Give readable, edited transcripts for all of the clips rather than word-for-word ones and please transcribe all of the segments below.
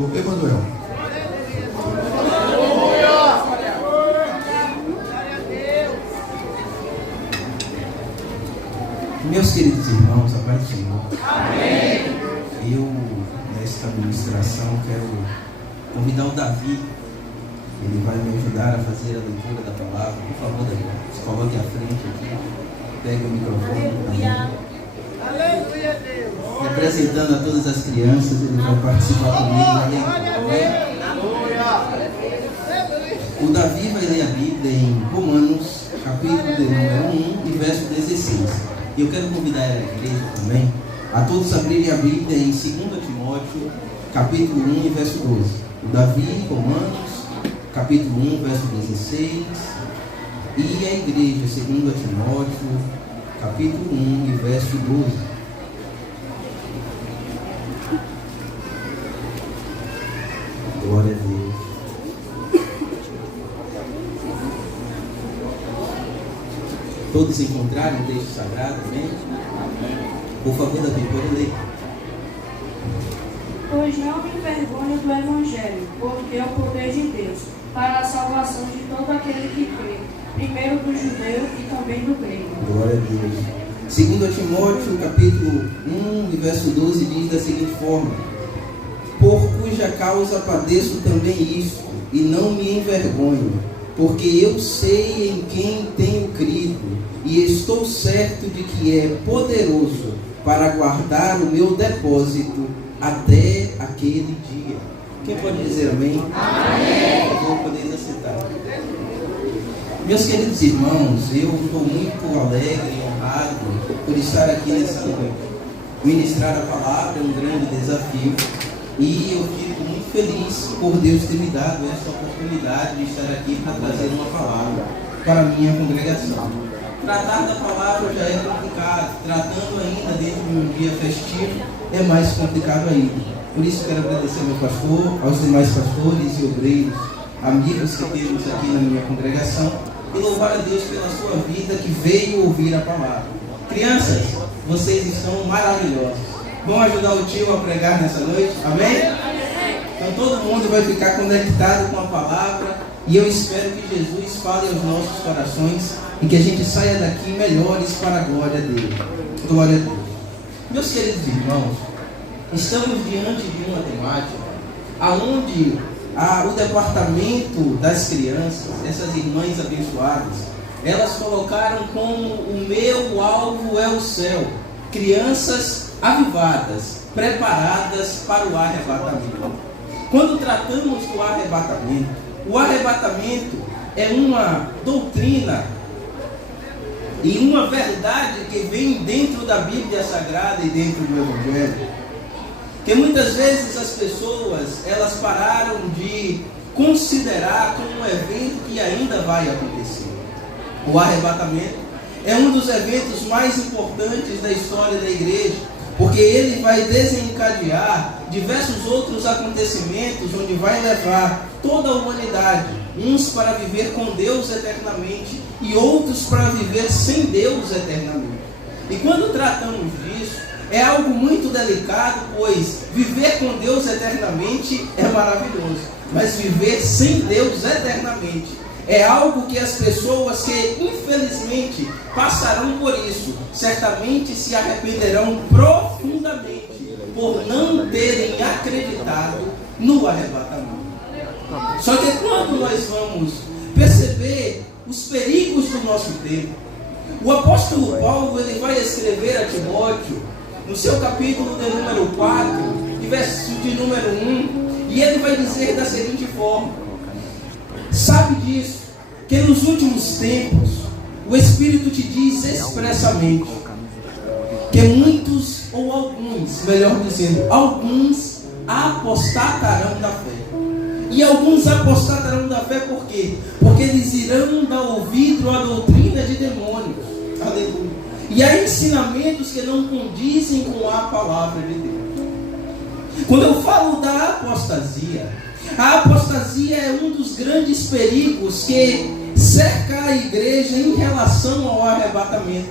Emanuel. Meus queridos irmãos, a paz do Senhor. Amém. Eu, nesta administração, quero convidar o Davi. Ele vai me ajudar a fazer a leitura da palavra. Por favor, Davi, se coloque à frente aqui. Pega o microfone. Aleluia, Deus. Representando a todas as crianças, ele vai participar comigo na leitura. O Davi vai ler a Bíblia em Romanos, capítulo de número 1 e verso 16. E eu quero convidar a igreja também a todos abrirem a Bíblia em 2 Timóteo, capítulo 1 e verso 12. O Davi, Romanos, capítulo 1, verso 16. E a igreja, 2 Timóteo, capítulo 1 e verso 12. Glória a Deus. Todos encontraram o texto sagrado, amém? Por favor, Davi, pode ler. Pois não me envergonho do Evangelho, porque é o poder de Deus, para a salvação de todo aquele que crê, primeiro do judeu e também do grego. Glória a Deus. 2 Timóteo, capítulo 1, verso 12, diz da seguinte forma: por cuja causa padeço também isto, e não me envergonho, porque eu sei em quem tenho crido, e estou certo de que é poderoso para guardar o meu depósito até aquele dia. Quem pode dizer amém? Amém. Eu vou poder aceitar. Meus queridos irmãos, eu estou muito alegre e honrado por estar aqui nessa noite. Ministrar a palavra é um grande desafio. E eu fico muito feliz por Deus ter me dado essa oportunidade de estar aqui para trazer uma palavra para a minha congregação. Tratar da palavra já é complicado, tratando ainda dentro de um dia festivo é mais complicado ainda. Por isso quero agradecer ao meu pastor, aos demais pastores e obreiros, amigos que temos aqui na minha congregação, e louvar a Deus pela sua vida que veio ouvir a palavra. Crianças, vocês estão maravilhosos. Vão ajudar o tio a pregar nessa noite? Amém? Então todo mundo vai ficar conectado com a palavra. E eu espero que Jesus fale aos nossos corações e que a gente saia daqui melhores para a glória dele. Glória a Deus. Meus queridos irmãos, estamos diante de uma temática onde o departamento das crianças, essas irmãs abençoadas, elas colocaram como o meu alvo é o céu. Crianças avivadas, preparadas para o arrebatamento. Quando tratamos do arrebatamento, o arrebatamento é uma doutrina e uma verdade que vem dentro da Bíblia Sagrada e dentro do Evangelho, que muitas vezes as pessoas elas pararam de considerar como um evento que ainda vai acontecer. O arrebatamento é um dos eventos mais importantes da história da igreja, porque ele vai desencadear diversos outros acontecimentos, onde vai levar toda a humanidade, uns para viver com Deus eternamente e outros para viver sem Deus eternamente. E quando tratamos disso, é algo muito delicado, pois viver com Deus eternamente é maravilhoso, mas viver sem Deus eternamente é algo que as pessoas que infelizmente passarão por isso, certamente se arrependerão profundamente por não terem acreditado no arrebatamento. Só que quando nós vamos perceber os perigos do nosso tempo, o apóstolo Paulo ele vai escrever a Timóteo, no seu capítulo de número 4, e verso de número 1, e ele vai dizer da seguinte forma: sabe disso, que nos últimos tempos o Espírito te diz expressamente que muitos, ou alguns, melhor dizendo, alguns apostatarão da fé. E alguns apostatarão da fé por quê? Porque eles irão dar ouvido à doutrina de demônios. Aleluia. E há ensinamentos que não condizem com a palavra de Deus. Quando eu falo da apostasia, a apostasia é um dos grandes perigos que cerca a igreja em relação ao arrebatamento.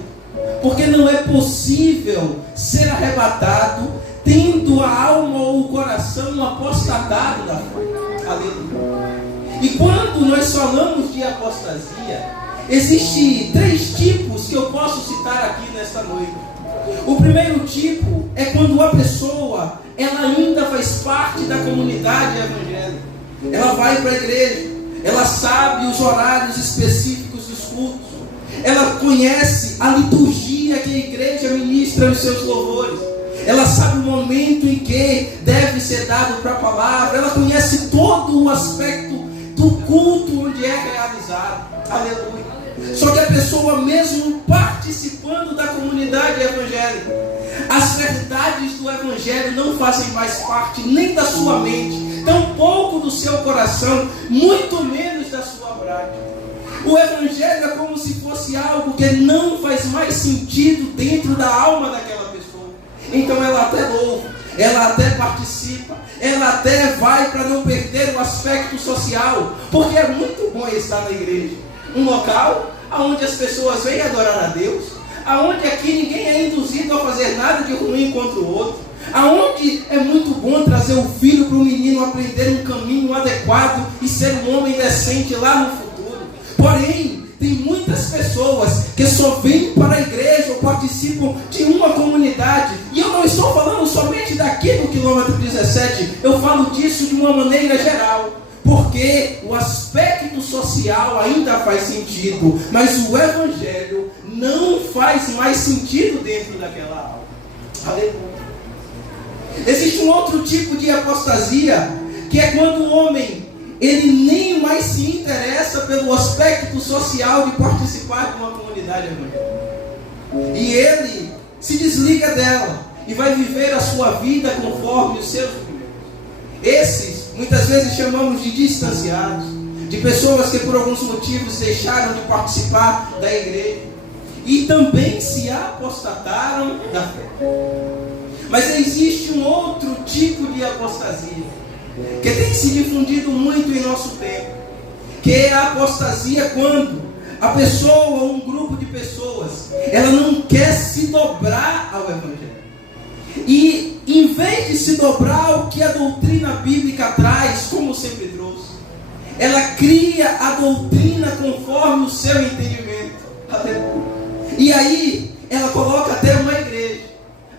Porque não é possível ser arrebatado, tendo a alma ou o coração apostatado da fé. Aleluia. E quando nós falamos de apostasia, existem 3 tipos que eu posso citar aqui nesta noite. O primeiro tipo é quando a pessoa, ela ainda faz parte da comunidade evangélica. Ela vai para a igreja, ela sabe os horários específicos dos cultos, ela conhece a liturgia que a igreja ministra os seus louvores, ela sabe o momento em que deve ser dado para a palavra, ela conhece todo o aspecto do culto onde é realizado. Aleluia. Só que a pessoa, mesmo participando da comunidade evangélica, as verdades do evangelho não fazem mais parte nem da sua mente, tampouco do seu coração, muito menos da sua prática. O evangelho é como se fosse algo que não faz mais sentido dentro da alma daquela pessoa. Então ela até louva, ela até participa, ela até vai para não perder o aspecto social, porque é muito bom estar na igreja, um local onde as pessoas vêm adorar a Deus, aonde aqui ninguém é induzido a fazer nada de ruim contra o outro, aonde é muito bom trazer o filho para o menino aprender um caminho adequado e ser um homem decente lá no futuro. Porém, tem muitas pessoas que só vêm para a igreja ou participam de uma comunidade, e eu não estou falando somente daqui no quilômetro 17, eu falo disso de uma maneira geral, porque o aspecto social ainda faz sentido, mas o evangelho não faz mais sentido dentro daquela alma. Aleluia. Existe um outro tipo de apostasia, que é quando o homem, ele nem mais se interessa pelo aspecto social de participar de uma comunidade evangélica, e ele se desliga dela e vai viver a sua vida conforme os seus movimentos. Esses muitas vezes chamamos de distanciados, de pessoas que por alguns motivos deixaram de participar da igreja e também se apostataram da fé. Mas existe um outro tipo de apostasia que tem se difundido muito em nosso tempo, que é a apostasia quando a pessoa ou um grupo de pessoas, ela não quer se dobrar ao evangelho. E em vez de se dobrar ao que a doutrina bíblica traz, como sempre trouxe, ela cria a doutrina conforme o seu entendimento. E aí ela coloca até uma igreja.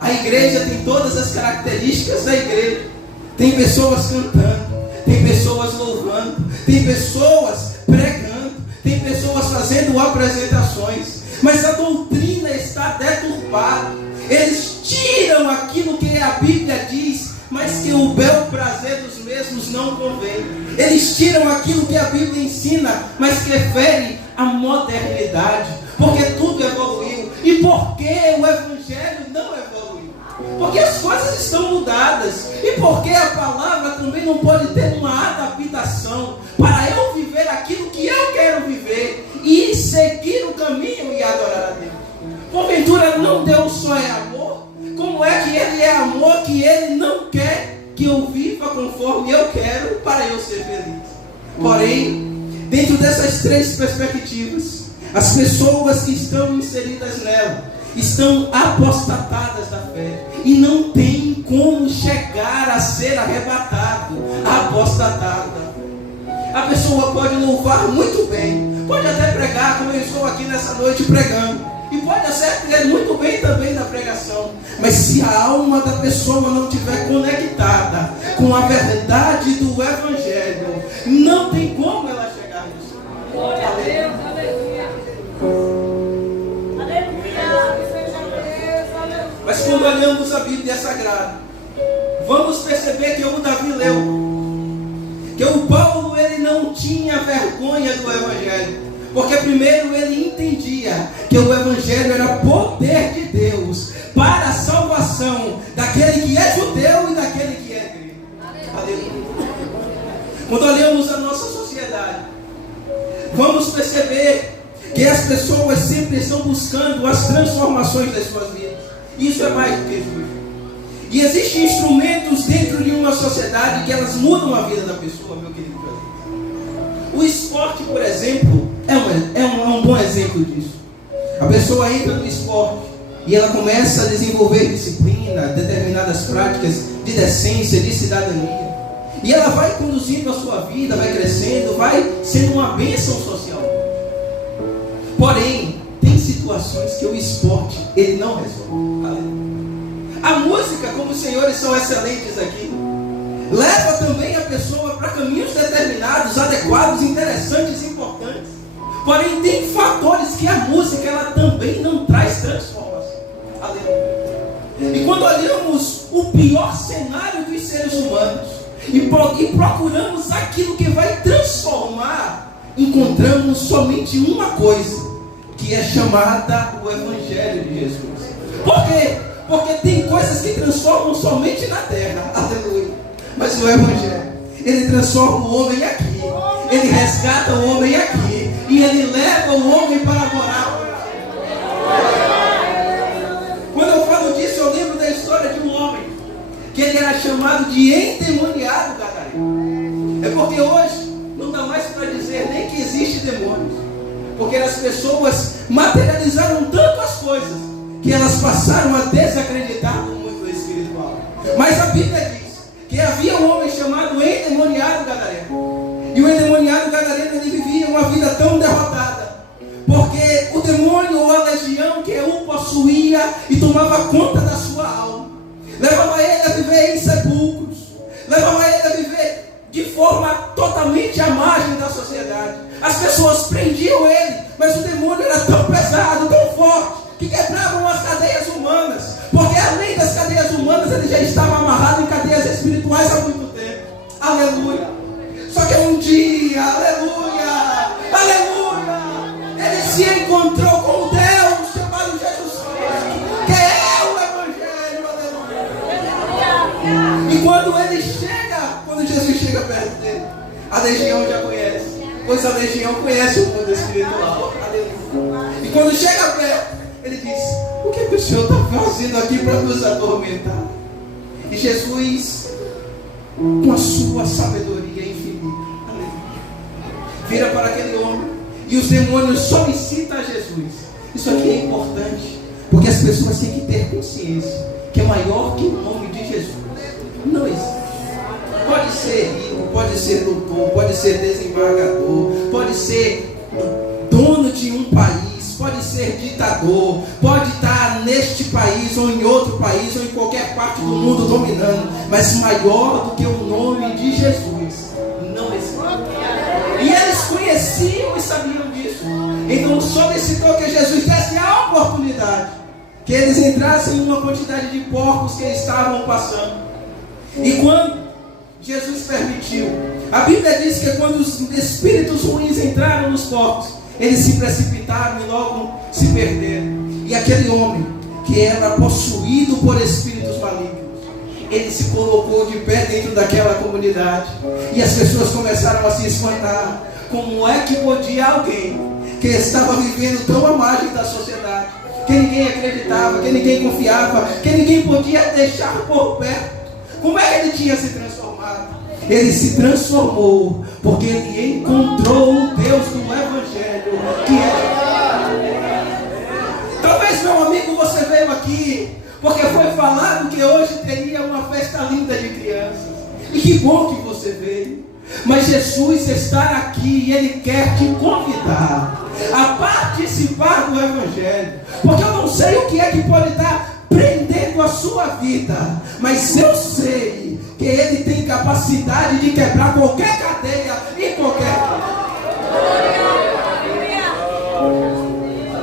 A igreja tem todas as características da igreja. Tem pessoas cantando, tem pessoas louvando, tem pessoas pregando, tem pessoas fazendo apresentações, mas a doutrina está deturpada. Eles tiram aquilo que a Bíblia diz, mas que o bel prazer dos mesmos não convém. Eles tiram aquilo que a Bíblia ensina, mas que fere a modernidade, porque tudo evoluiu. E por que o evangelho não evoluiu? Porque as coisas estão mudadas, e porque a palavra também não pode ter uma adaptação para eu viver aquilo que eu quero viver e seguir o caminho e adorar a Deus. Porventura não Deus só é amor? Como é que Ele é amor que Ele não quer que eu viva conforme eu quero para eu ser feliz? Porém, dentro dessas 3 perspectivas, as pessoas que estão inseridas nela estão apostatadas da fé e não tem como chegar a ser arrebatado, apostatado da fé. A pessoa pode louvar muito bem, pode até pregar como eu estou aqui nessa noite pregando, e pode acertar muito bem também na pregação, mas se a alma da pessoa não estiver conectada com a verdade do evangelho, não tem como ela chegar nisso. Glória a Deus, aleluia. Mas quando olhamos a Bíblia Sagrada, vamos perceber que o Davi leu, que o Paulo, ele não tinha vergonha do evangelho, porque primeiro ele entendia que o evangelho era poder de Deus para a salvação daquele que é judeu e daquele que é grego. Aleluia. Quando olhamos a nossa sociedade, vamos perceber que as pessoas sempre estão buscando as transformações das suas vidas. Isso é mais do que justo. E existem instrumentos dentro de uma sociedade que elas mudam a vida da pessoa, meu querido. O esporte, por exemplo, é um bom exemplo disso. A pessoa entra no esporte E ela começa a desenvolver disciplina, determinadas práticas de decência, de cidadania. E ela vai conduzindo a sua vida, vai crescendo, vai sendo uma bênção social. Porém, tem situações que o esporte, ele não resolve. A música, como os senhores são excelentes aqui, leva também a pessoa para caminhos determinados, adequados, interessantes e importantes. Porém, tem fatores que a música, ela também não traz transformação. E quando olhamos o pior cenário dos seres humanos e procuramos aquilo que vai transformar, encontramos somente uma coisa, que é chamada o Evangelho de Jesus. Por quê? Porque tem coisas que transformam somente na terra. Aleluia. Mas o Evangelho, ele transforma o homem aqui. Ele resgata o homem aqui. E ele leva o homem para morar. Quando eu falo disso, eu lembro da história de um homem que ele era chamado de endemoniado gadareno. É porque hoje não dá mais para dizer nem que existe demônios, porque as pessoas materializaram tanto as coisas que elas passaram a desacreditar no mundo espiritual. Mas a Bíblia diz que havia um homem chamado endemoniado gadareno. E o endemoniado gadareno, ele vivia uma vida tão derrotada, porque o demônio ou a legião que o possuía e tomava conta da sua alma, levava ele a viver em sepulcros, levava ele a viver de forma totalmente à margem da sociedade. As pessoas prendiam ele, mas o demônio era tão pesado, tão forte, que quebravam as cadeias humanas, porque além das cadeias humanas, ele já estava amarrado em cadeias espirituais há muito tempo. Aleluia. Só que um dia, aleluia, aleluia, ele se encontrou com Deus chamado Jesus Cristo, que é o Evangelho, aleluia. E quando Jesus chega perto dele, a legião já conhece, pois a legião conhece o mundo espiritual, aleluia. E quando chega perto, ele diz: o que o Senhor está fazendo aqui para nos atormentar? E Jesus, com a sua sabedoria infinita, vira para aquele homem, e os demônios solicitam a Jesus. Isso aqui é importante, porque as pessoas têm que ter consciência que é maior que o nome de Jesus. Não existe. Pode ser rico, pode ser doutor, pode ser desembargador, pode ser dono de um país, pode ser ditador, pode estar neste país ou em outro país ou em qualquer parte do mundo dominando, mas maior do que o nome de Jesus não existe. E eles conheciam e sabiam disso. Então solicitou que Jesus desse a oportunidade que eles entrassem em uma quantidade de porcos que estavam passando. E quando Jesus permitiu, a Bíblia diz que quando os espíritos ruins entraram nos porcos, eles se precipitaram e logo se perderam. E aquele homem que era possuído por espíritos malignos, ele se colocou de pé dentro daquela comunidade. E as pessoas começaram a se espantar. Como é que podia alguém que estava vivendo tão à margem da sociedade, que ninguém acreditava, que ninguém confiava, que ninguém podia deixar por perto, como é que ele tinha se transformado? Ele se transformou porque ele encontrou o Deus do Evangelho, que é. Talvez, meu amigo, você veio aqui porque foi falado que hoje teria uma festa linda de crianças. E que bom que você veio. Mas Jesus está aqui e Ele quer te convidar a participar do Evangelho. Porque eu não sei o que é que pode estar prendendo a sua vida, mas eu sei que Ele tem capacidade de quebrar qualquer cadeia e qualquer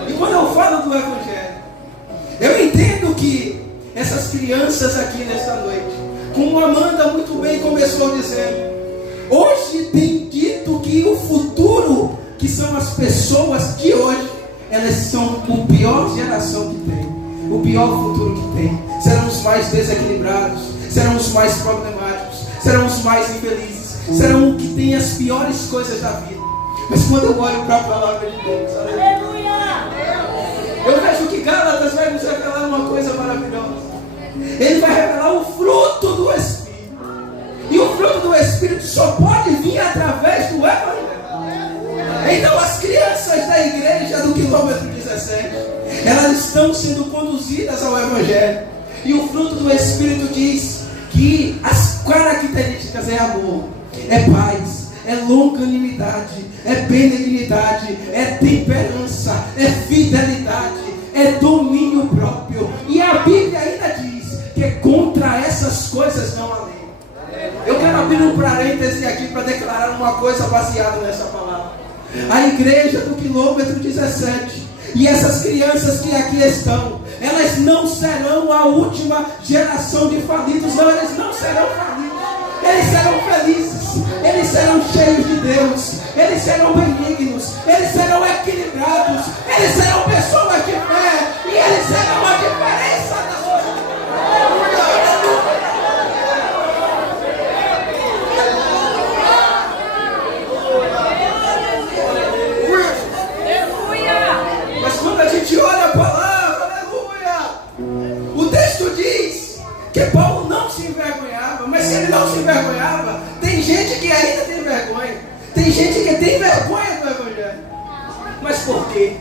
E quando eu falo do Evangelho, eu entendo que essas crianças aqui nesta noite, como a Amanda muito bem começou dizendo, hoje tem dito que o futuro, que são as pessoas de hoje, elas são a pior geração que tem, o pior futuro que tem. Serão os mais desequilibrados, serão os mais problemáticos, serão os mais infelizes, serão os que têm as piores coisas da vida. Mas quando eu olho para a palavra de Deus, aleluia, eu vejo que Gálatas vai nos revelar uma coisa maravilhosa. Ele vai revelar o fruto do Espírito. E o fruto do Espírito só pode vir através do Evangelho. Então as crianças da igreja do quilômetro 17, Elas estão sendo conduzidas ao Evangelho. E o fruto do Espírito diz que as características é amor, é paz, é longanimidade, é benignidade, é temperança, é fidelidade, é domínio próprio. E a Bíblia ainda diz que contra essas coisas não há lei. Eu quero abrir um parêntese aqui para declarar uma coisa baseada nessa palavra. A igreja do quilômetro 17 e essas crianças que aqui estão, elas não serão a última geração de falidos. Não, eles não serão falidos. Eles serão felizes, eles serão cheios de Deus, eles serão benignos, eles serão equilibrados, eles serão pessoas de fé, e eles serão a diferença da sociedade. Mas quando a gente olha a palavra, aleluia, o texto diz que Paulo não se envergonhava. Mas se ele não se envergonhava, tem gente que ainda tem vergonha. Tem gente que tem vergonha do Evangelho. Mas por quê?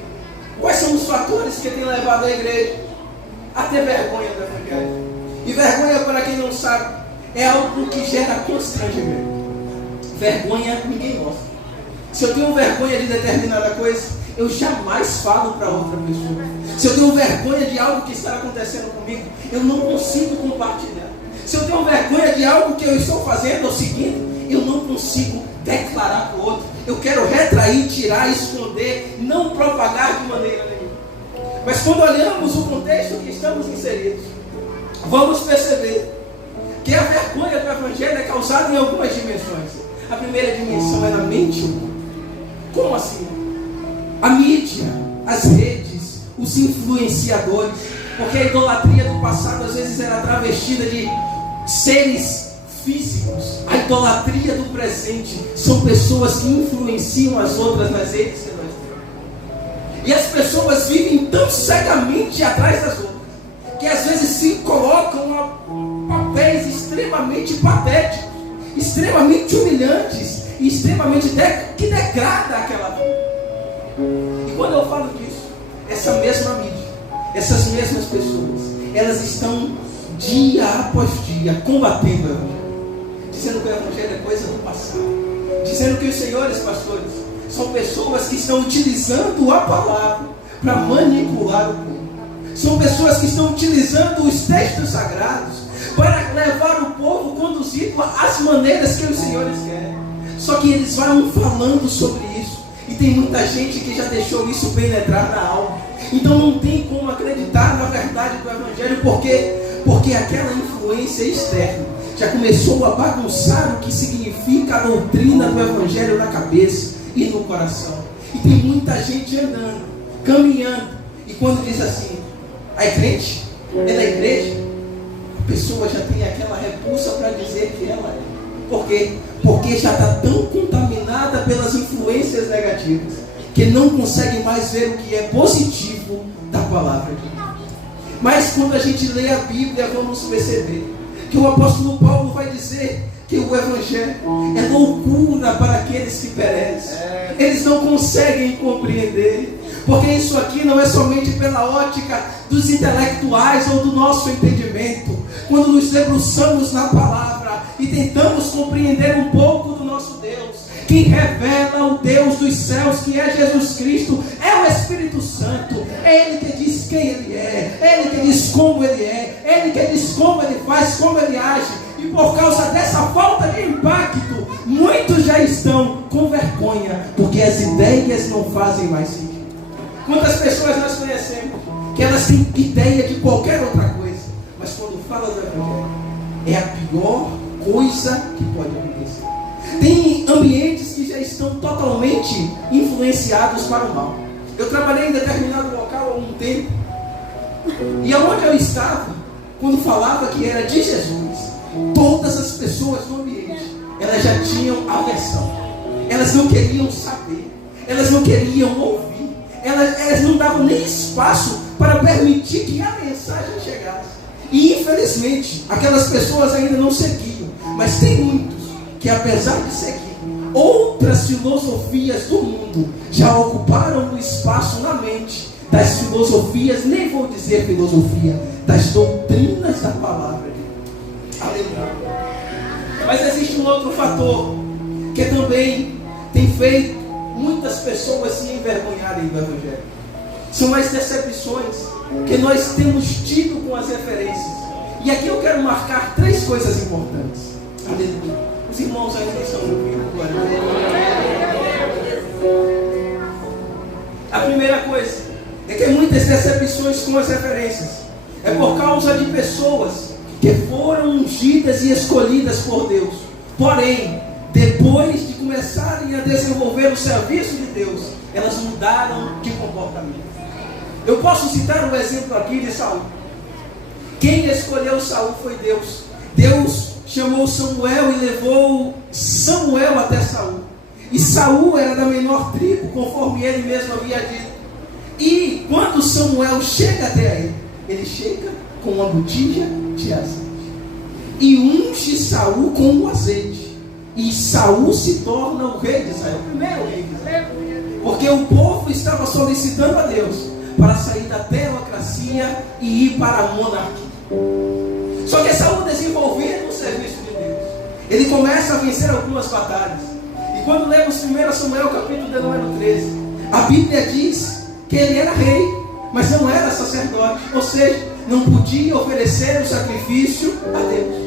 Quais são os fatores que têm levado a igreja a ter vergonha do Evangelho? E vergonha, para quem não sabe, é algo que gera constrangimento. Vergonha ninguém mostra. Se eu tenho vergonha de determinada coisa, eu jamais falo para outra pessoa. Se eu tenho vergonha de algo que está acontecendo comigo, eu não consigo compartilhar. Se eu tenho vergonha de algo que eu estou fazendo ou seguindo, eu não consigo declarar para o outro. Eu quero retrair, tirar, esconder, não propagar de maneira nenhuma. Mas quando olhamos o contexto que estamos inseridos, vamos perceber que a vergonha do Evangelho é causada em algumas dimensões. A primeira dimensão é na mente humana. Como assim? A mídia, as redes, os influenciadores. Porque a idolatria do passado às vezes era travestida de seres físicos. A idolatria do presente são pessoas que influenciam as outras nas redes que nós temos. E as pessoas vivem tão cegamente atrás das outras, que às vezes se colocam a papéis extremamente patéticos, extremamente humilhantes, e extremamente que degrada aquela vida. E quando eu falo disso, essa mesma mídia, essas mesmas pessoas, elas estão dia após dia combatendo o Evangelho, dizendo que o Evangelho é coisa do passado, dizendo que os senhores pastores são pessoas que estão utilizando a palavra para manipular o povo. São pessoas que estão utilizando os textos sagrados para levar o povo conduzido às maneiras que os senhores querem. Só que eles vão falando sobre isso, e tem muita gente que já deixou isso penetrar na alma. Então não tem como acreditar na verdade do Evangelho, porque aquela influência externa já começou a bagunçar o que significa a doutrina do Evangelho na cabeça e no coração. E tem muita gente andando, caminhando, e quando diz assim, a crente, ela é igreja, a pessoa já tem aquela repulsa para dizer que ela é. Por quê? Porque já está tão contaminada pelas influências negativas que não consegue mais ver o que é positivo da palavra de Deus. Mas quando a gente lê a Bíblia, vamos perceber que o apóstolo Paulo vai dizer que o Evangelho é loucura para aqueles que perecem. Eles não conseguem compreender, porque isso aqui não é somente pela ótica dos intelectuais ou do nosso entendimento. Quando nos debruçamos na palavra e tentamos compreender um pouco do nosso Deus, quem revela o Deus dos céus, que é Jesus Cristo, é o Espírito Santo. É Ele que diz quem Ele é Ele que diz como Ele é Ele que diz como Ele faz, como Ele age. E por causa dessa falta de impacto, muitos já estão com vergonha, porque as ideias não fazem mais sentido. Quantas pessoas nós conhecemos que elas têm ideia de qualquer outra coisa, mas quando fala do Evangelho, é a pior coisa que pode acontecer. Tem ambientes que já estão totalmente influenciados para o mal. Eu trabalhei em determinado local há um tempo, e aonde eu estava, quando falava que era de Jesus, todas as pessoas do ambiente, elas já tinham aversão. Elas não queriam saber, elas não queriam ouvir, elas não davam nem espaço para permitir que a mensagem chegasse. E infelizmente, aquelas pessoas ainda não seguiam, mas tem muitos que, apesar de seguir outras filosofias do mundo, já ocuparam o espaço na mente das filosofias, nem vou dizer filosofia, das doutrinas da palavra de Deus. Aleluia. Mas existe um outro fator que também tem feito muitas pessoas se envergonharem do Evangelho. São as decepções que nós temos tido com as referências. E aqui eu quero marcar 3 coisas importantes. Aleluia. Os irmãos ainda estão ouvindo agora. A primeira coisa é que muitas decepções com as referências é por causa de pessoas que foram ungidas e escolhidas por Deus. Porém, depois de começarem a desenvolver o serviço de Deus, elas mudaram de comportamento. Eu posso citar um exemplo aqui de Saul. Quem escolheu Saul foi Deus. Deus chamou Samuel e levou Samuel até Saul. E Saul era da menor tribo, conforme ele mesmo havia dito. E quando Samuel chega até ele chega com uma botija de azeite e unge Saul com o azeite. E Saul se torna o rei de Israel, o primeiro rei de Israel. Porque o povo estava solicitando a Deus para sair da teocracia e ir para a monarquia. Só que Saul, desenvolvendo o serviço de Deus, ele começa a vencer algumas batalhas. E quando lemos 1 Samuel capítulo de número 13, a Bíblia diz que ele era rei, mas não era sacerdote, ou seja, não podia oferecer o sacrifício a Deus.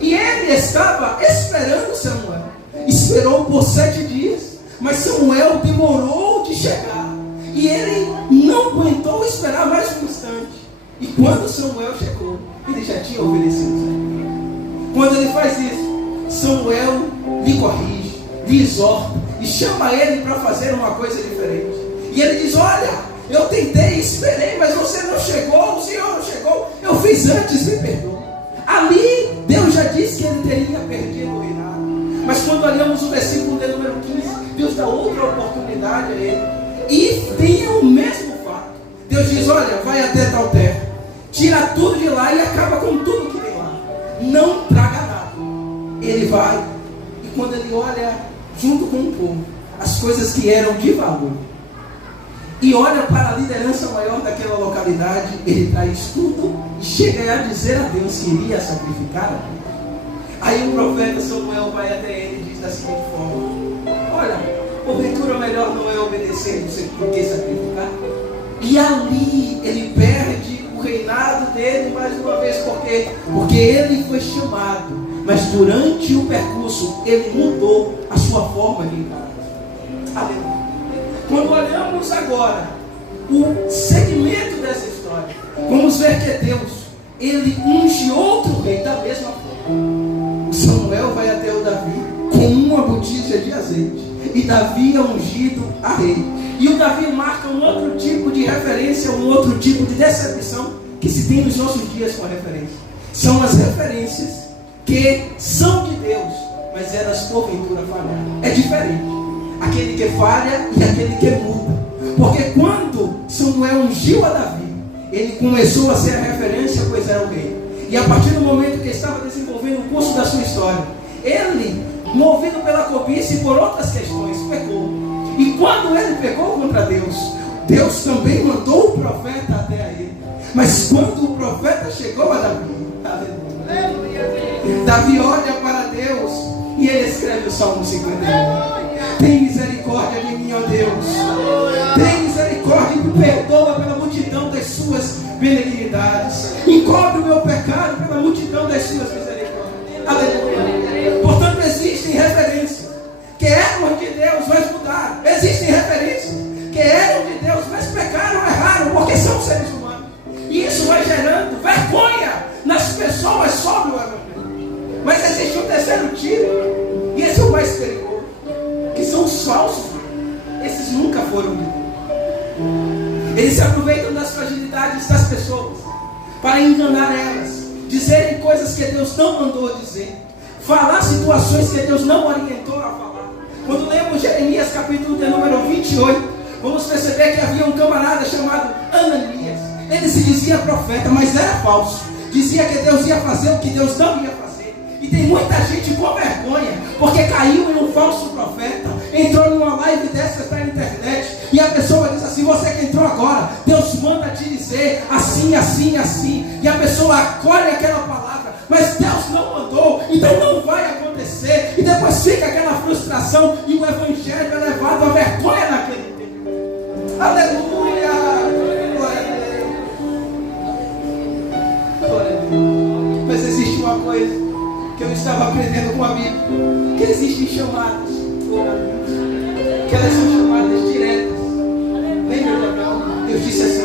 E ele estava esperando Samuel. Esperou por 7 dias, mas Samuel demorou de chegar. E ele não aguentou esperar mais um instante. E quando Samuel chegou, ele já tinha oferecido o sacrifício. Quando ele faz isso, Samuel lhe corrige, lhe exorta e chama ele para fazer uma coisa diferente. E ele diz: olha, eu tentei, esperei, mas você não chegou, o Senhor não chegou, eu fiz antes, me perdoa. Ali, Deus já disse que ele teria perdido o reinado. Mas quando olhamos o versículo de número 15, Deus dá outra oportunidade a ele. E tem o mesmo fato. Deus diz: olha, vai até tal terra, tira tudo de lá e acaba com tudo que tem lá. Não traga nada. Ele vai, e quando ele olha junto com o povo, as coisas que eram de valor, e olha para a liderança maior daquela localidade, ele traz tudo e chega a dizer a Deus que iria sacrificar a Deus. Aí o profeta Samuel vai até ele e diz da seguinte forma: olha, porventura melhor não é obedecer do que sacrificar? E ali ele perde o reinado dele mais uma vez, porque ele foi chamado, mas durante o percurso ele mudou a sua forma de encarar. Aleluia. Quando olhamos agora o segmento dessa história, vamos ver que Deus, ele unge outro rei da mesma forma. Samuel vai até o Davi com uma botija de azeite, e Davi é ungido a rei. E o Davi marca um outro tipo de referência, um outro tipo de decepção que se tem nos nossos dias com a referência. São as referências que são de Deus, mas elas porventura falharam. É diferente aquele que falha e aquele que muda. Porque quando Samuel ungiu a Davi, ele começou a ser a referência, pois era o rei. E a partir do momento que estava desenvolvendo o curso da sua história, ele, movido pela cobiça e por outras questões, pecou. E quando ele pecou contra Deus, Deus também mandou o profeta até a ele. Mas quando o profeta chegou a Davi, Davi olha para Deus e ele escreve o Salmo 51. Tem misericórdia de mim, ó Deus. Tem misericórdia e me perdoa pela multidão das suas benignidades. Encobre o meu pecado pela multidão das suas misericórdias. Aleluia. Portanto, existem referências que eram de Deus, mas mudaram. Existem referências que eram de Deus, mas pecaram, erraram, porque são seres humanos. E isso vai gerando vergonha nas pessoas sobre o Evangelho. Mas existe um terceiro tipo, e esse é o mais perigoso, que são os falsos. Esses nunca foram de Deus. Eles se aproveitam das fragilidades das pessoas para enganar elas, dizerem coisas que Deus não mandou dizer, falar situações que Deus não orientou a falar. Quando lemos Jeremias capítulo de número 28, vamos perceber que havia um camarada chamado Ananias. Ele se dizia profeta, mas era falso. Dizia que Deus ia fazer o que Deus não ia fazer. E tem muita gente com vergonha, porque caiu em um falso profeta, entrou numa live dessas da internet, E a pessoa diz assim: você que entrou agora, Deus manda te dizer assim, assim, assim. E a pessoa acolhe aquela palavra, mas Deus não mandou, então não vai acontecer. E depois fica aquela frustração e o evangelho é levado à vergonha naquele tempo. Aleluia! Glória a Deus! Glória a Deus! Mas existe uma coisa que eu estava aprendendo com a Bíblia, que existem chamadas, que elas são chamadas diretas. Lembra de Abraão? Deus disse assim: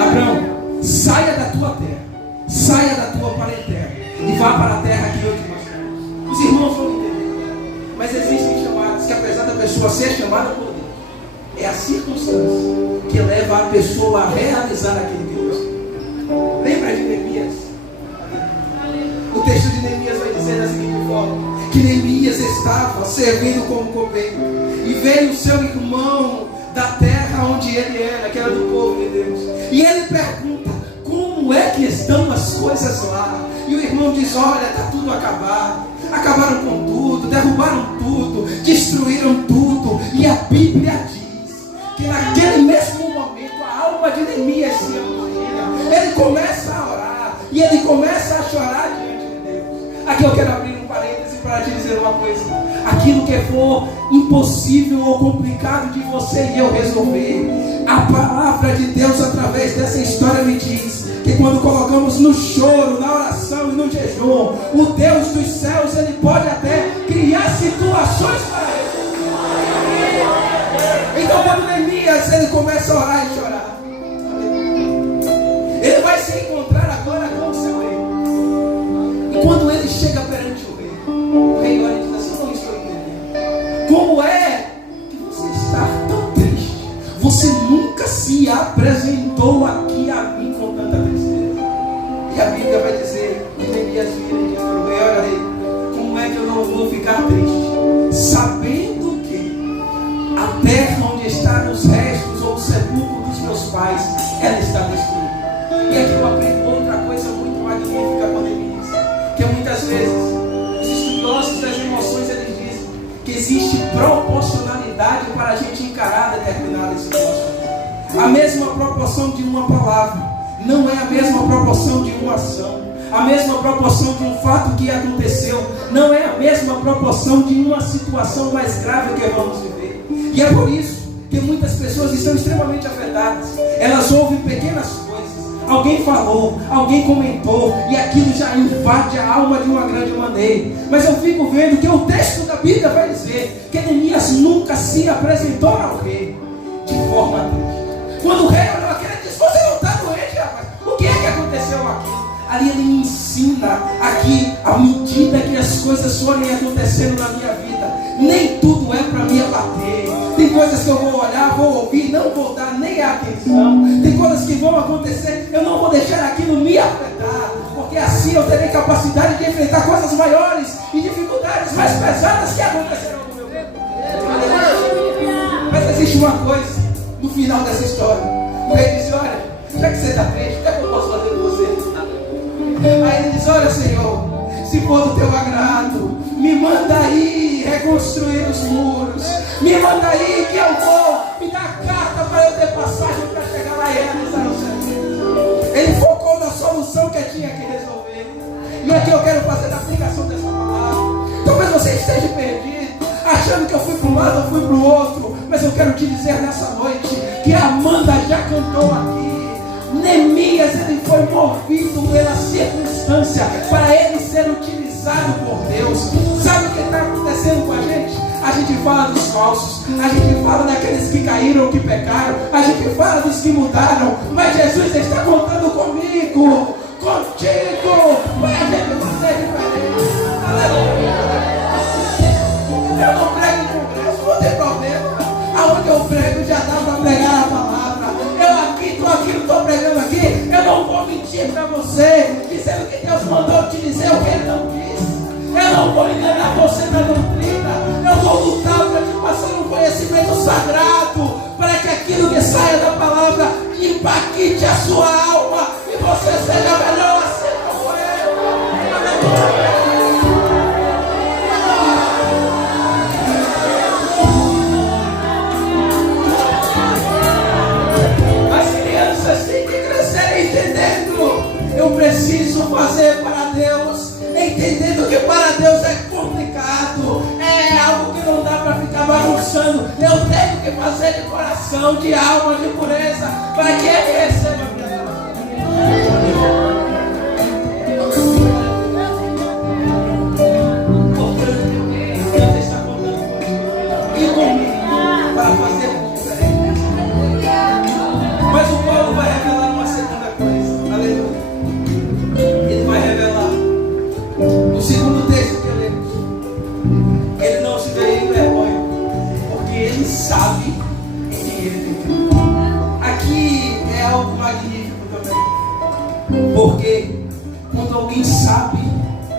Abraão, saia da tua terra, saia da tua parentela e vá para a terra que eu te mostrarei. Os irmãos vão entender, mas existem chamadas que, apesar da pessoa ser chamada por Deus, é a circunstância que leva a pessoa a realizar aquilo que Deus quer. Lembra de Neemias? O texto de Neemias vai dizer da seguinte forma: que Neemias estava servindo como copeiro, e veio o seu irmão da terra onde ele era, que era do povo de Deus, e ele pergunta: como é que estão as coisas lá? E o irmão diz: olha, está tudo acabado, acabaram com tudo, derrubaram tudo, destruíram tudo. E a Bíblia diz que naquele mesmo momento a alma de Neemias se angustia, ele começa a orar, e ele começa a chorar diante de Deus. Aqui eu quero abrir um parêntese para te dizer uma coisa: aquilo que for impossível ou complicado de você e eu resolver, a palavra de Deus através dessa história me diz que quando colocamos no choro, na oração e no jejum, o Deus dos céus, ele pode até criar situações para ele. Então quando Neemias ele começa a orar e chorar, ele vai se encontrar agora com o seu rei. E quando ele chega perante o rei olha e diz assim: não estou entendendo. Como é que você está tão triste? Você nunca se apresentou aqui a mim com tanta tristeza. E a Bíblia vai dizer que Neemias vira e diz para o rei: olha rei, como é que eu não vou ficar triste, sabendo que a terra onde estão os restos ou o sepulcro dos meus pais, ela está destruída. E aqui eu aprendo outra coisa muito magnífica com Neemias, que muitas vezes os estudiosos das emoções eles dizem que existe proporcionalidade para a gente encarar determinadas situações. A mesma proporção de uma palavra não é a mesma proporção de uma ação. A mesma proporção de um fato que aconteceu não é a mesma proporção de uma situação mais grave que vamos viver. E é por isso que muitas pessoas estão extremamente afetadas. Elas ouvem pequenas coisas, alguém falou, alguém comentou, e aquilo já invade a alma de uma grande maneira. Mas eu fico vendo que o texto da Bíblia vai dizer que Neemias nunca se apresentou ao rei de forma triste. Quando o rei olhou aquilo, ele disse: você não está doente, rapaz? O que é que aconteceu aqui? Ali ele me ensina aqui, à medida que as coisas forem acontecendo na minha vida, nem tudo é para me abater. Tem coisas que eu vou olhar, vou ouvir, não vou dar nem atenção. Tem coisas que vão acontecer, eu não vou deixar aquilo me afetar, porque assim eu terei capacidade de enfrentar coisas maiores e dificuldades mais pesadas que acontecerão no meu tempo. Mas existe uma coisa no final dessa história: o rei disse: olha, já que você está triste, o que é que eu posso fazer com você? Aí ele diz: olha, Senhor, se for do teu agrado, me manda aí reconstruir os muros, me manda aí que eu vou, me dá carta para eu ter passagem para chegar lá e realizar o serviço. Ele focou na solução que tinha que resolver. E aqui eu quero fazer a aplicação dessa palavra. Talvez você esteja perdido, achando que eu fui para um lado ou fui para o outro, mas eu quero te dizer nessa noite que a Amanda já cantou aqui. Neemias, ele foi movido pela circunstância para ele ser utilizado por Deus. Sabe o que está acontecendo com a gente? A gente fala dos falsos, a gente fala daqueles que caíram ou que pecaram, a gente fala dos que mudaram, mas Jesus está contando comigo, contigo, para a gente fazer diferente. Aleluia! Eu não prego em congresso, não tem problema. Aonde eu prego já dá para pregar a palavra. Não estou pregando aqui, eu não vou mentir para você, dizendo que Deus mandou te dizer o que Ele não disse. Eu não vou enganar você na doutrina, eu vou lutar para te passar um conhecimento sagrado, para que aquilo que saia da palavra impacte a sua alma e você seja melhor assim como eu. Aleluia! pensando, eu tenho que fazer de coração, de alma, de pureza, para que Ele receba a minha oração. Deus está contando com você e comigo para fazer diferente. Mas o Paulo vai revelar uma segunda coisa. Aleluia. Ele vai revelar no segundo texto que eu leio. Ele não se vê em vergonha, porque ele sabe em quem ele tem crido. Aqui é algo magnífico também, porque quando alguém sabe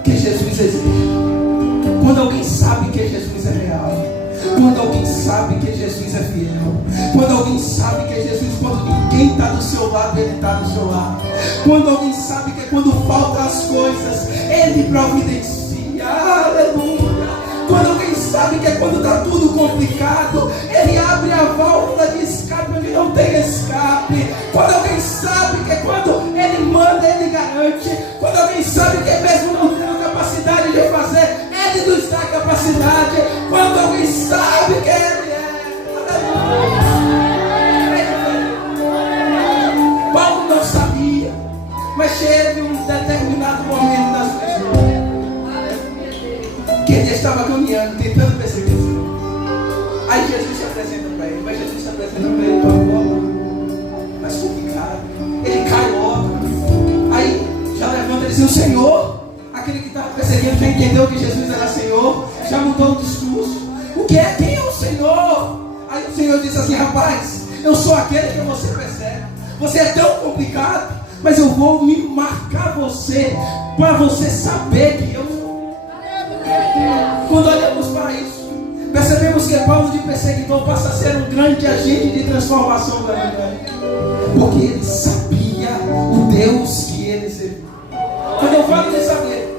que Jesus existe, quando alguém sabe que Jesus é real, quando alguém sabe que Jesus é fiel, quando alguém sabe que Jesus, quando ninguém está do seu lado, Ele está do seu lado, quando alguém sabe que quando faltam as coisas, Ele providencia, aleluia. Quando alguém sabe que quando está tudo complicado, Ele abre a válvula de escape onde não tem escape. Quando alguém sabe que quando Ele manda, Ele garante. Quando alguém sabe que mesmo não tendo capacidade de fazer, Ele nos dá capacidade. Quando alguém sabe que Ele é. Paulo não sabia, mas teve um determinado momento da sua história que ele estava caminhando, tentando perceber. Aí Jesus se apresenta para ele, mas Jesus se apresenta para ele de uma forma mais complicada. Ele cai logo. Aí já levanta e diz: o Senhor, aquele que estava perseguindo, já entendeu que Jesus era Senhor, já mudou o discurso. O que é? Quem é o Senhor? Aí o Senhor diz assim: rapaz, eu sou aquele que você persegue. Você é tão complicado, mas eu vou me marcar você, para você saber que eu sou. Quando olhamos para isso, percebemos que Paulo de perseguidor passa a ser um grande agente de transformação da humanidade, porque ele sabia o Deus que ele servia. Quando eu falo de saber,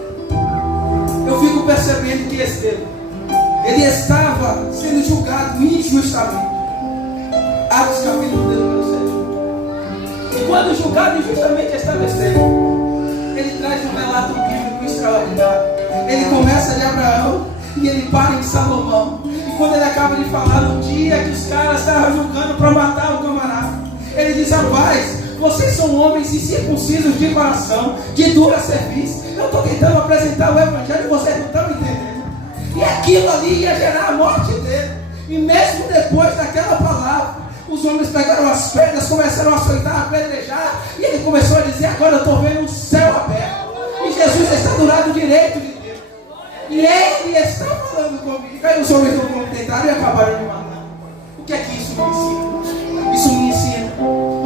eu fico percebendo que Estevão, ele estava sendo julgado injustamente. Atos capítulo 2, número 7. E quando julgado injustamente estava Estevão, ele traz um relato bíblico extraordinário. Ele começa de Abraão e ele para em Salomão. E quando ele acaba de falar no dia que os caras estavam julgando para matar o camarada, ele diz: rapaz, vocês são homens incircuncisos de coração, de dura serviço. Eu estou tentando apresentar o evangelho e vocês não estão entendendo. E aquilo ali ia gerar a morte dele. E mesmo depois daquela palavra, os homens pegaram as pedras, começaram a açoitar, a apedrejar, e ele começou a dizer: agora eu estou vendo o céu aberto, e Jesus está do lado direito de Deus, e Ele está falando comigo. Aí os homens não tentaram e acabaram de matar. O que é que isso me ensina? Isso me ensina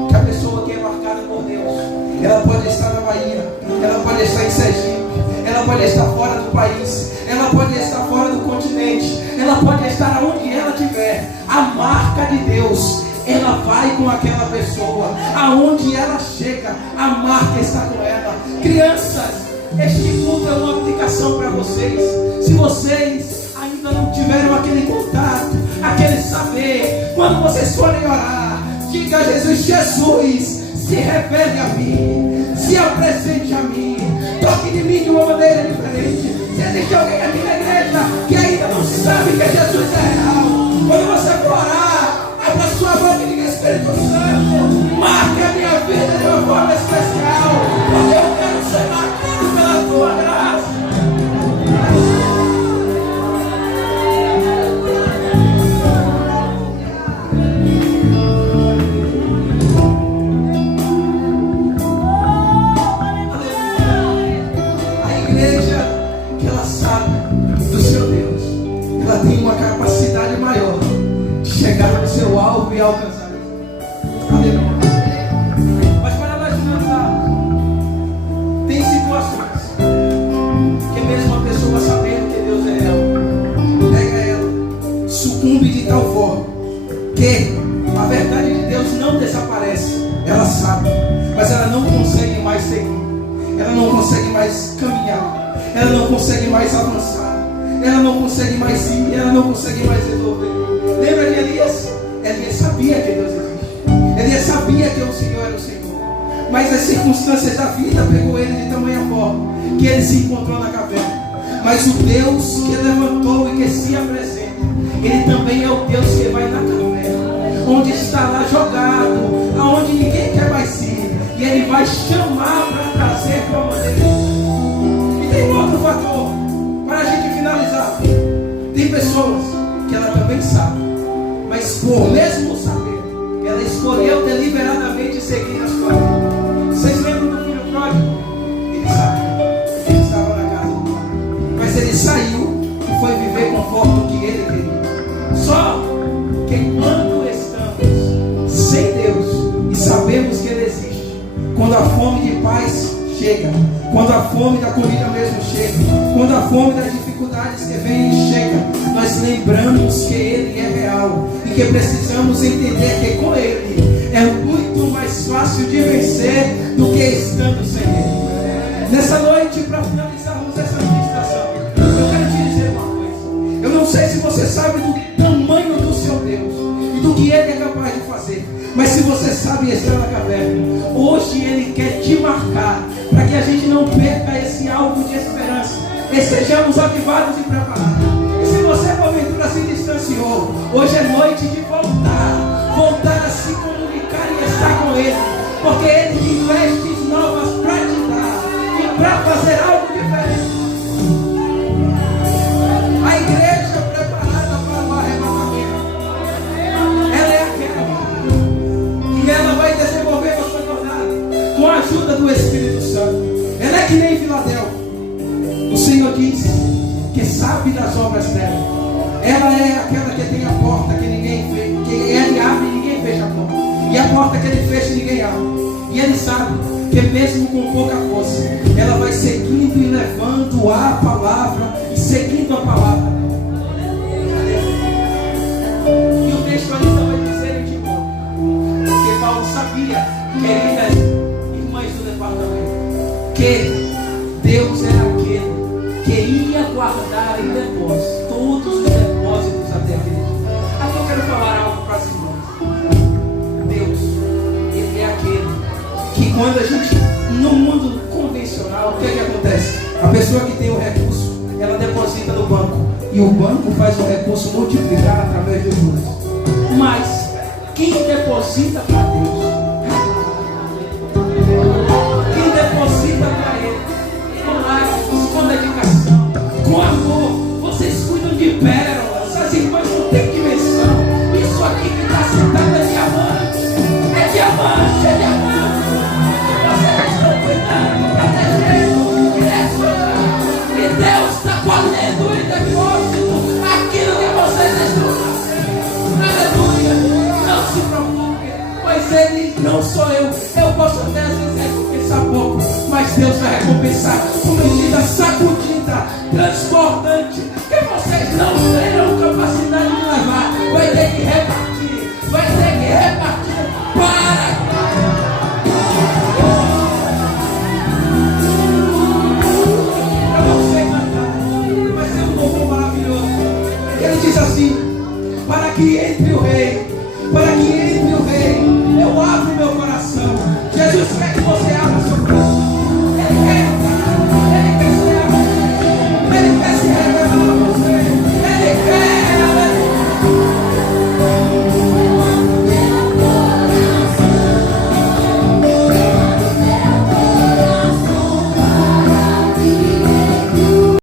que a pessoa que é marcada por Deus, ela pode estar na Bahia, ela pode estar em Sergipe, ela pode estar fora do país, ela pode estar fora do continente, ela pode estar onde ela estiver. A marca de Deus, ela vai com aquela pessoa. Aonde ela chega, a marca está com ela. Crianças, este culto é uma aplicação para vocês. Se vocês ainda não tiveram aquele contato, aquele saber, quando vocês forem orar, diga a Jesus: Jesus, se revele a mim, se apresente a mim, toque de mim de uma maneira diferente. Se existe alguém aqui na igreja que ainda não sabe que Jesus é real, quando você for orar, abra sua boca e diga: Espírito Santo, marque a minha vida de uma forma especial, porque eu quero ser marcado pela tua graça. A igreja que ela sabe do seu Deus, ela tem uma capacidade maior de chegar no seu alvo e alcançar. Aleluia. Mas para nós finalizar, tem situações que mesmo a pessoa sabendo que Deus é real, pega ela, sucumbe de tal forma que a verdade de Deus não desaparece. Ela sabe, mas ela não consegue mais seguir, ela não consegue mais caminhar, ela não consegue mais avançar, ela não consegue mais ir, ela não consegue mais resolver. Lembra de Elias? Elias sabia que Deus existe, Elias sabia que o Senhor era o Senhor, mas as circunstâncias da vida pegou ele de tamanha forma que ele se encontrou na caverna. Mas o Deus que levantou e que se apresenta, Ele também é o Deus que vai na caverna, onde está lá jogado, aonde ninguém quer mais ir, e Ele vai chamar para trazer para uma maneira. E tem um outro fator, para a gente finalizar. Tem pessoas que ela também sabe, mas por mesmo saber, ela escolheu deliberadamente seguir as sua vida. Vocês lembram do filho pródigo? Ele sabe, ele estava na casa do pai, mas ele saiu e foi viver conforme o que ele queria. Só que quando estamos sem Deus e sabemos que Ele existe, quando a fome de paz chega, quando a fome da comida mesmo chega, quando a fome das dificuldades que vem chega, nós lembramos que Ele é real e que precisamos entender que com Ele é muito mais fácil de vencer do que estando sem Ele. Nessa noite, para finalizarmos essa ministração, eu quero te dizer uma coisa. Eu não sei se você sabe do tamanho do seu Deus e do que Ele é capaz de fazer, mas se você sabe estar na caverna, hoje Ele quer te marcar para que a gente não perca esse alvo de esperança e sejamos avivados e preparados. E se você porventura se distanciou, hoje é noite de voltar a se comunicar e estar com Ele, porque Ele tem vestes novas para te dar e para fazer algo diferente. A igreja preparada para o arrebatamento, ela é aquela que ela vai desenvolver a sua jornada com a ajuda do Espírito Santo. Ela é que nem Filadélfia. O Senhor diz que sabe das obras dela. Ela é aquela que tem a porta que ninguém fecha, que Ele abre e ninguém fecha a porta, e a porta que Ele fecha ninguém abre. E Ele sabe que mesmo com pouca força, ela vai seguindo e levando a palavra e seguindo a palavra. E o texto ainda vai dizer em Timóteo, porque Paulo sabia, queridas irmãs do departamento, que Deus era aquele que ia guardar em depósito todos os depósitos até aquele dia. Aqui eu quero falar algo para as irmãs. Deus, Ele é aquele que quando a gente, no mundo convencional, o que é que acontece? A pessoa que tem o recurso, ela deposita no banco, e o banco faz o recurso multiplicar através dos juros. Mas quem deposita para Deus, quem deposita para Ele, com lágrimas, com dedicação, com amor, vocês cuidam de pérolas, as irmãs não têm dimensão. Isso aqui que está sentado é diamante, é diamante, é diamante. Vocês estão cuidando, protegendo, direcionando, e Deus está colhendo em depósito aquilo que vocês estão fazendo. Aleluia, não se preocupe, pois Ele não sou eu. Eu posso até às vezes recompensar pouco, mas Deus vai recompensar com medida sacudida, transbordante, que vocês não terão capacidade de levar. Vai ter que repartir, vai ter que repartir para você cantar. Vai ser um louvor maravilhoso. Ele diz assim: para que entre o rei, para que entre o rei, eu abro meu coração. Jesus quer que você